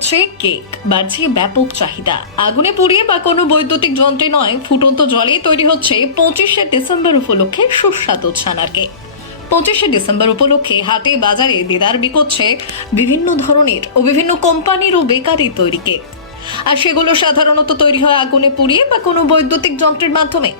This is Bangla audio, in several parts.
হচ্ছে কেক, বাড়ছে ব্যাপক চাহিদা। আগুনে পুড়িয়ে বা কোনো বৈদ্যুতিক যন্ত্রে নয়, ফুটন্ত জলে তৈরি হচ্ছে 25শে ডিসেম্বর উপলক্ষে সুস্বাদু ছানার কেক। 25শে ডিসেম্বর উপলক্ষে হাটে বাজারে দেদার বিকোচ্ছে বিভিন্ন ধরনের ও বিভিন্ন কোম্পানির ও বেকারির তৈরি কেক। আর সেগুলো সাধারণত তৈরি হয় আগুনে পুড়িয়ে বা কোনো বৈদ্যুতিক যন্ত্রের মাধ্যমে।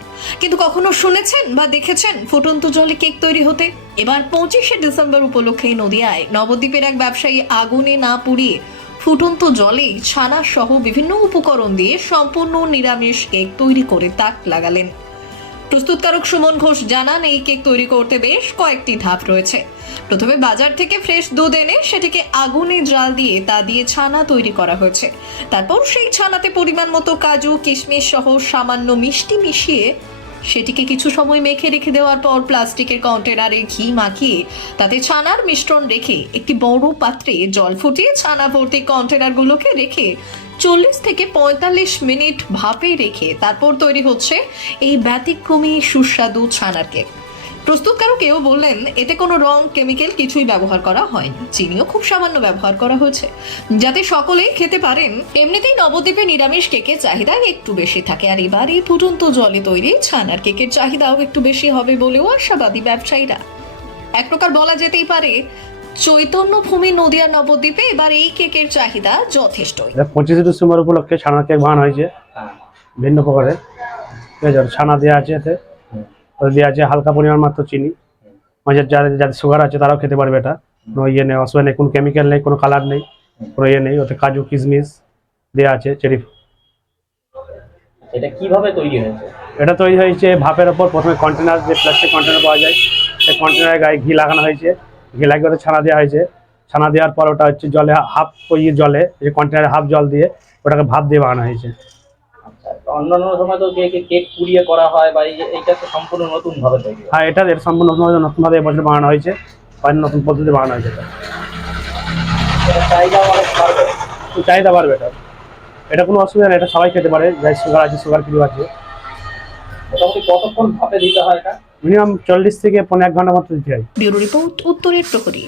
কিন্তু কখনো শুনেছেন বা দেখেছেন ফুটন্ত জলে কেক তৈরি হতে? এবার 25শে ডিসেম্বর উপলক্ষে নদিয়ায় নবদ্বীপের এক ব্যবসায়ী আগুনে না পুড়িয়ে ফুটন্ত জলে ছানা সহ বিভিন্ন উপকরণ দিয়ে সম্পূর্ণ নিরামিষ কেক তৈরি করে তাক লাগালেন। প্রস্তুতকারক সুমন ঘোষ জানান, এই কেক তৈরি করতে বেশ কয়েকটি ধাপ রয়েছে। প্রথমে বাজার থেকে ফ্রেশ দুধ এনে সেটিকে আগুনে জাল দিয়ে তা দিয়ে ছানা তৈরি করা হয়েছে। তারপর সেই ছানাতে পরিমাণ মতো কাজু, কিশমিশ সহ সামান্য মিষ্টি মিশিয়ে সেটিকে কিছু সময় মেখে রেখে দেওয়ার পর প্লাস্টিকের কন্টেনারে ঘি মাখিয়ে তাতে ছানার মিশ্রণ রেখে একটি বড় পাত্রে জল ফুটিয়ে ছানা ভর্তি কন্টেনারগুলোকে রেখে 40 থেকে 45 মিনিট ভাপে রেখে তারপর তৈরি হচ্ছে এই ব্যতিক্রমী সুস্বাদু ছানার কেক। প্রস্তুতকারকেও বললেন, এতে কোনো রং, কেমিক্যাল কিছুই ব্যবহার করা হয়নি, চিনিও খুব সামান্য ব্যবহার করা হয়েছে যাতে সকলেই খেতে পারেন। এমনিতেই নবদ্বীপে নিরামিষ কেকের চাহিদা একটু বেশি থাকে, আর এবার এই ফুটন্ত জলে তৈরি ছানার কেকের চাহিদাও একটু বেশি হবে বলেও আশাবাদী ব্যবসায়ীরা। এক প্রকার বলা যেতেই পারে চৈতন্যভূমি নদিয়া নবদ্বীপে এবার এই কেকের চাহিদা যথেষ্টই। 25শে ডিসেম্বর উপলক্ষে ছানার কেক বানানো হয়েছে ভিন্ন প্রকারের। ঠিক আছে, ছানা দেওয়া আছে, এতে দেওয়া আছে হালকা পরিমাণ মাত্র চিনি। মাঝে যাদের সুগার আছে তারাও খেতে পারবে। এটা কোনো ইয়ে নেই, অসুবিধা নেই, কোনো কেমিক্যাল নেই, কোনো কালার নেই, কোনো ইয়ে নেই। ওতে কাজু, কিশমিশ দেওয়া আছে, চেরি। এটা কিভাবে তৈরি হয়েছে? এটা তৈরি হয়েছে ভাপের ওপর। প্রথমে কন্টেনার, যে প্লাস্টিক কন্টেনার পাওয়া যায়, সেই কন্টেনারের গায়ে ঘি লাগানো হয়েছে। ঘি লাগিয়ে ওতে ছানা দেওয়া হয়েছে। ছানা দেওয়ার পর ওটা হচ্ছে জলে হাফ, ওই জলে যে কন্টেনারে হাফ জল দিয়ে ওটাকে ভাপ দিয়ে বানানো হয়েছে। অন্যান্য সময় তো কেক পুড়িয়ে করা হয়, বা এইটা তো সম্পূর্ণ নতুন ভাবে তৈরি। হ্যাঁ, এটা সম্পূর্ণ নতুনভাবে এবছর বানানো হয়েছে, নতুন পদ্ধতি বানানো হয়েছে। এটা চাহিদা অনেক বাড়বে। চাহিদা বাড়বে এটা কোনো অসুবিধা নেই, এটা সবাই খেতে পারে, যাই সুগার আছে, সুগার ফ্রি আছে। মোটামুটি কতক্ষণ ভাপে দিতে হয় এটা? মিনিমাম 40 থেকে 1.5 ঘন্টা মতো দিতে হয়। ব্যুরো রিপোর্ট, উত্তরের প্রহরী।